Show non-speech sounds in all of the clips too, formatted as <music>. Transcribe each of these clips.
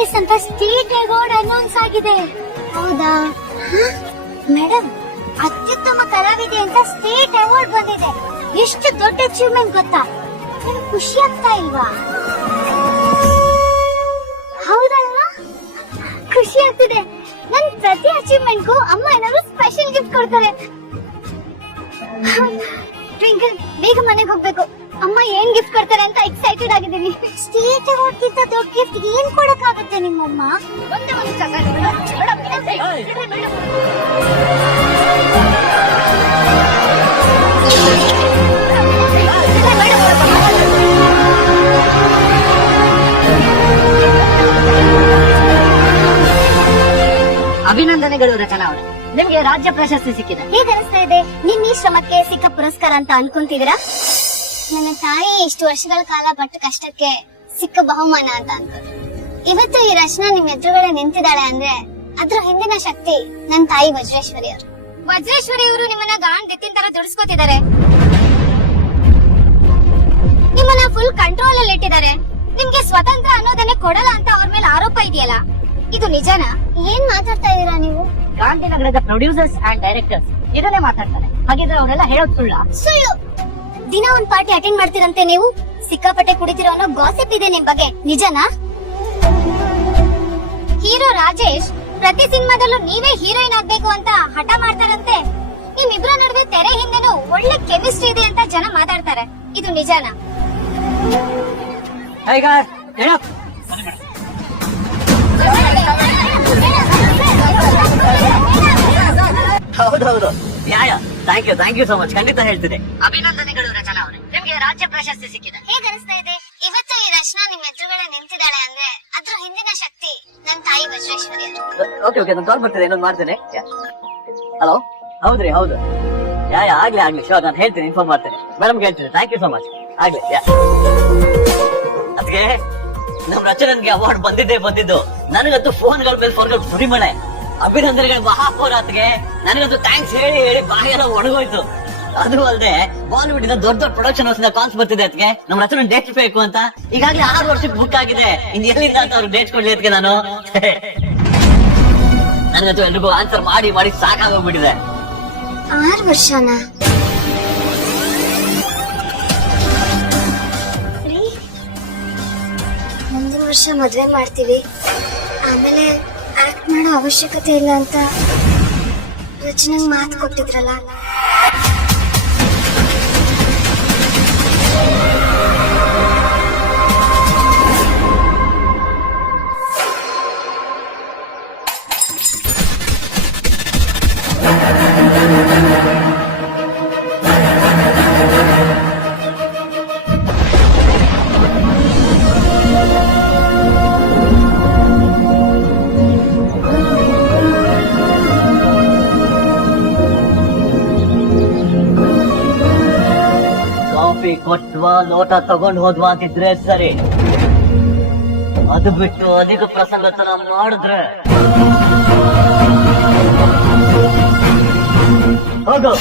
Office ಅಂತ state award announce ಆಗಿದೆ. ಹೌದಾ? ಮೇಡಮ್ ಅತ್ಯುತ್ತಮ ಕಲಾವಿದೆ ಅಂತ ಸ್ಟೇಟ್ ಅವಾರ್ಡ್ ಬಂದಿದೆ. ಎಷ್ಟು ದೊಡ್ಡ ಅಚೀವ್ಮೆಂಟ್ ಗೊತ್ತಾ? ನಿಮ್ಗೆ ಖುಷಿ ಆಗ್ತಾ ಇಲ್ವಾ? ಹೌದಲ್ವಾ ಖುಷಿ ಆಗ್ತಿದೆ. ನನ್ ಪ್ರತಿ ಅಚೀವ್ಮೆಂಟ್ಗೂ ಅಮ್ಮ ಏನಾದ್ರು ಸ್ಪೆಷಲ್ ಗಿಫ್ಟ್ ಕೊಡ್ತಾರೆ. ಟ್ವಿಂಕಲ್, ಬೇಗ ಮನೆಗೆ ಹೋಗ್ಬೇಕು. ಅಮ್ಮ ಏನ್ ಗಿಫ್ಟ್ ಕೊಡ್ತಾರೆ ಅಂತ ಎಕ್ಸೈಟೆಡ್ ಆಗಿದ್ದೀನಿ. ಸ್ಟೇಟ್ ಅವಾರ್ಡ್ಗಿಂತ ದೊಡ್ಡ ಗಿಫ್ಟ್ ಏನ್ ಕೊಡಕ್ಕಾಗತ್ತೆ ನಿಮ್ಮಮ್ಮ? ಒಂದೇ ಅಭಿನಂದನೆಗಳು ರಚನಾ ಅವರು. ನಿಮ್ಗೆ ರಾಜ್ಯ ಪ್ರಶಸ್ತಿ ಸಿಕ್ಕಿದೆ. ಹೇಗೆ ಅನಿಸ್ತಾ ಇದೆ? ನಿಮ್ಮ ಈ ಶ್ರಮಕ್ಕೆ ಸಿಕ್ಕ ಪುರಸ್ಕಾರ ಅಂತ ಅನ್ಕೊಂತಿದ್ದೀರಾ? ನನ್ನ ತಾಯಿ ಇಷ್ಟು ವರ್ಷಗಳ ಕಾಲ ಪಟ್ಟ ಕಷ್ಟಕ್ಕೆ ಸಿಕ್ಕ ಬಹುಮಾನ ಅಂತ ಅಂತ ಇವತ್ತು ಈ ರಚನಾ ನಿಮ್ ಎದುರುಗಡೆ ನಿಂತಿದ್ದಾಳೆ ಅಂದ್ರೆ ಅದ್ರ ಹಿಂದಿನ ಶಕ್ತಿ ನನ್ನ ತಾಯಿ ವಜ್ರೇಶ್ವರಿ ಅವರು. ವಜ್ರೇಶ್ವರಿ ಅವರು ನಿಮ್ಮನ್ನ ಗಾಂಡ್ ದಿತ್ತಿನ ತರ ದುಡಿಸ್ಕೋತಿದ್ದಾರೆ. ನಿಮ್ಮನ್ನ ಫುಲ್ ಕಂಟ್ರೋಲ್ ಅಲ್ಲಿ ಇಟ್ಟಿದ್ದಾರೆ. ನಿಮ್ಗೆ ಸ್ವತಂತ್ರ ಅನ್ನೋದನ್ನೇ ಕೊಡಲ್ಲ ಅಂತ ಅವ್ರ ಮೇಲೆ ಆರೋಪ ಇದೆಯಲ್ಲ? ಇದು ನಿಜನಾ? ಏನ್ ಮಾತಾಡ್ತಾ ಇದೀರಾ ನೀವು? ಗಾಂಧಿನಗರದ ಪ್ರೊಡ್ಯೂಸರ್ಸ್ ಅಂಡ್ ಡೈರೆಕ್ಟರ್ಸ್ ಇದನ್ನೇ ಮಾತಾಡ್ತಾರೆ. ಹಾಗಿದ್ರೆ ಅವರೆಲ್ಲ ಹೇಳೋದ್ ಸುಳ್ಳ? ಸುಳ್ಳು. ದಿನ ಒಂದ್ ಪಾರ್ಟಿ ಅಟೆಂಡ್ ಮಾಡ್ತೀರಂತೆ ನೀವು? ಸಿಕ್ಕಾಪಟ್ಟೆ ಕುಡಿತಿರೋ ಅನ್ನೋ ಗಾಸಿಪ್ ಇದೆ ನಿಮ್ ಬಗ್ಗೆ. ನಿಜನಾ? ಹೀರೋ ರಾಜೇಶ್ ಪ್ರತಿ ಸಿನಿಮಾದಲ್ಲೂ ನೀವೇ ಹೀರೋಯಿನ್ ಆಗ್ಬೇಕು ಅಂತ ಹಠ ಮಾಡ್ತಾರಂತೆ. ನಿಮ್ಮಿಬ್ರ ನಡುವೆ ತೆರೆ ಹಿಂದೆನೂ ಒಳ್ಳೆ ಕೆಮಿಸ್ಟ್ರಿ ಇದೆ ಅಂತ ಜನ ಮಾತಾಡ್ತಾರೆ. ಇದು ನಿಜನಾ? ಹೌದೌದು. ನ್ಯಾಯ thank you thank you so much ಖಂಡಿತ ಹೇಳ್ತೀನಿ. ಅಭಿನಂದನೆಗಳು ರಚನಾ ಅವರೇ. ನಿಮ್ಗೆ ರಾಜ್ಯ ಪ್ರಶಸ್ತಿ ಸಿಕ್ಕಿದೆ. ಹೇಗೆ ಅನಿಸ್ತಾ ಇದೆ? ಇವತ್ತು ಈ ರಚನಾ ನಿಮ್ ಎದುರುಗಡೆ ನಿಂತಿದ್ದಾಳೆ ಅಂದ್ರೆ ಅದ್ರ ಹಿಂದಿನ ಶಕ್ತಿ ನನ್ ತಾಯಿ ವಜ್ರೇಶ್ವರಿ ಅವರು. ಓಕೆ ಓಕೆ ನಾನು ಕಾಲ್ ಬರ್ತಿದೆ ಇನ್ನೊಂದು ಮಾಡ್ತೇನೆ. ಹಲೋ? ಹೌದ್ರಿ ಹೌದು. ಯಾ ಯಾ ಆಗ್ಲಿ ಆಗ್ಲಿ. ಶೋರ್ ನಾನು ಹೇಳ್ತೀನಿ ಇನ್ಫಾರ್ಮ್ ಮಾಡ್ತೇನೆ. ಮೇಡಮ್ ಹೇಳ್ತೀನಿ. ಥ್ಯಾಂಕ್ ಯು ಸೋ ಮಚ್ ಆಗ್ಲಿ ಯಾ. ಅದಕ್ಕೆ ನಮ್ ರಚನನ್ಗೆ ಅವಾರ್ಡ್ ಬಂದಿದ್ದೇ ಬಂದಿದ್ದು. ನನಗಂತೂ ಫೋನ್ಗಳ ಮೇಲೆ ಫೋನ್ಗಳು ಸುರಿಮಳೆ ಅಭಿನಂದನೆಗಳು ಮಹಾಪೋರಾತ್ಗೆ. ನನಗಂತೂ ಥ್ಯಾಂಕ್ಸ್ ಹೇಳಿ ಹೇಳಿ ಬಾಯೆಲ್ಲ ಒಣಗೋಯ್ತು. ಅದು ಅಲ್ಲದೆ ಬಾಲಿವುಡ್ ಇಂದ ದೊಡ್ಡ ದೊಡ್ಡ ಪ್ರೊಡಕ್ಷನ್ ಹೌಸ್ ಕಾಲ್ಸ್ ಬರ್ತಿದೆ ಅದಕ್ಕೆ ನಮ್ಮ ಹತ್ರ ಡೇಟ್ ಬೇಕು ಅಂತ. ಈಗಾಗಲೇ ಆರು ವರ್ಷಕ್ಕೆ ಬುಕ್ ಆಗಿದೆ. ಇನ್ ಎಲ್ಲಿಂದ ಅಂತ ಅವ್ರು ಡೇಟ್ ಕೊಡ್ಲಿ ಅದಕ್ಕೆ ನಾನು. <laughs> ನನಗಂತೂ ಎಲ್ರಿಗೂ ಆನ್ಸರ್ ಮಾಡಿ ಮಾಡಿ ಸಾಕಾಗೋಗ್ಬಿಟ್ಟಿದೆ. ಆರು ವರ್ಷನಾ? ಮುಂದಿನ ವರ್ಷ ಮದ್ವೆ ಮಾಡ್ತೀವಿ. ಆಮೇಲೆ ಆಕ್ಟ್ ಮಾಡೋ ಅವಶ್ಯಕತೆ ಇಲ್ಲ ಅಂತ ರಚನೆ ಮಾತು ಕೊಟ್ಟಿದ್ರಲ್ಲ? ಕಾಫಿ ಕೊಟ್ವಾ ಲೋಟ ತಗೊಂಡ್ ಹೋದ್ವ ಅಂತಿದ್ರೆ ಸರಿ. ಅದು ಬಿಟ್ಟು ಅಧಿಕ ಪ್ರಸಂಗತನ ಮಾಡಿದ್ರೆ. ಹೋಗು.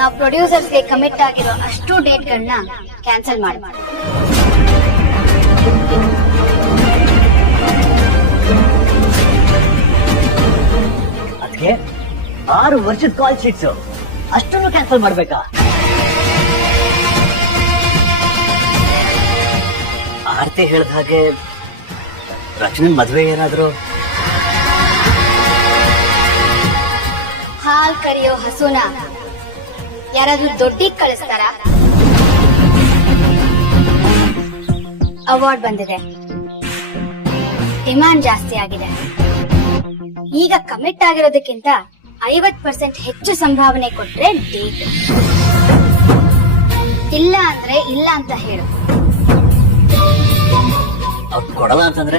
ನಾವು ಪ್ರೊಡ್ಯೂಸರ್ಸ್ಗೆ ಕಮಿಟ್ ಆಗಿರೋ ಅಷ್ಟು ಡೇಟ್ಗಳನ್ನ ಕ್ಯಾನ್ಸಲ್ ಮಾಡಿ ಅದಕ್ಕೆ ಆರು ವರ್ಷದ ಕಾಲ್ ಶೀಟ್ಸ್ ಅಷ್ಟನ್ನು ಕ್ಯಾನ್ಸಲ್ ಮಾಡ್ಬೇಕಾ? ಆರ್ತಿ ಹೇಳಿದ ಹಾಗೆ ರಚನೆ ಮದುವೆ ಏನಾದ್ರು? ಹಾಲ್ ಕರಿಯೋ ಹಸುನ ಯಾರಾದ್ರೂ ದೊಡ್ಡಿಗೆ ಕಳಿಸ್ತಾರ? ಅವಾರ್ಡ್ ಬಂದಿದೆ. ಡಿಮ್ಯಾಂಡ್ ಜಾಸ್ತಿ ಆಗಿದೆ. ಈಗ ಕಮಿಟ್ ಆಗಿರೋದಕ್ಕಿಂತ ಐವತ್ ಪರ್ಸೆಂಟ್ ಹೆಚ್ಚು ಸಂಭಾವನೆ ಕೊಟ್ರೆ ಡೇಟ್ ಇಲ್ಲ ಅಂದ್ರೆ ಇಲ್ಲ ಅಂತ ಹೇಳು. ಕೊಡಲ್ಲ ಅಂತಂದ್ರೆ?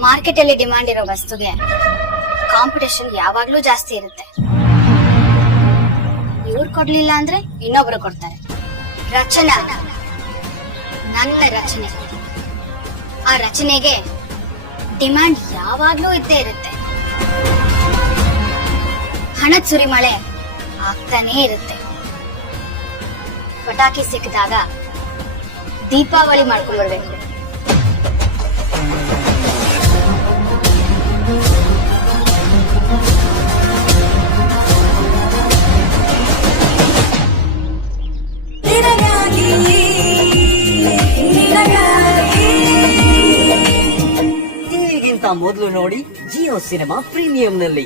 ಮಾರ್ಕೆಟ್ ಅಲ್ಲಿ ಡಿಮ್ಯಾಂಡ್ ಇರೋ ವಸ್ತುಗೆ ಕಾಂಪಿಟೇಷನ್ ಯಾವಾಗ್ಲೂ ಜಾಸ್ತಿ ಇರುತ್ತೆ. ಇವ್ರು ಕೊಡ್ಲಿಲ್ಲ ಅಂದ್ರೆ ಇನ್ನೊಬ್ರು ಕೊಡ್ತಾರೆ. ರಚನಾ. ನನ್ನ ರಚನೆ. ಆ ರಚನೆಗೆ ಡಿಮ್ಯಾಂಡ್ ಯಾವಾಗ್ಲೂ ಇದ್ದೇ ಇರುತ್ತೆ. ಹಣದ ಸುರಿಮಳೆ ಆಗ್ತಾನೇ ಇರುತ್ತೆ. ಪಟಾಕಿ ಸಿಕ್ಕಿದಾಗ ದೀಪಾವಳಿ ಮಾಡ್ಕೊಂಡ್ ಮೊದಲು ನೋಡಿ ಜಿಯೋ ಸಿನಿಮಾ ಪ್ರೀಮಿಯಂನಲ್ಲಿ.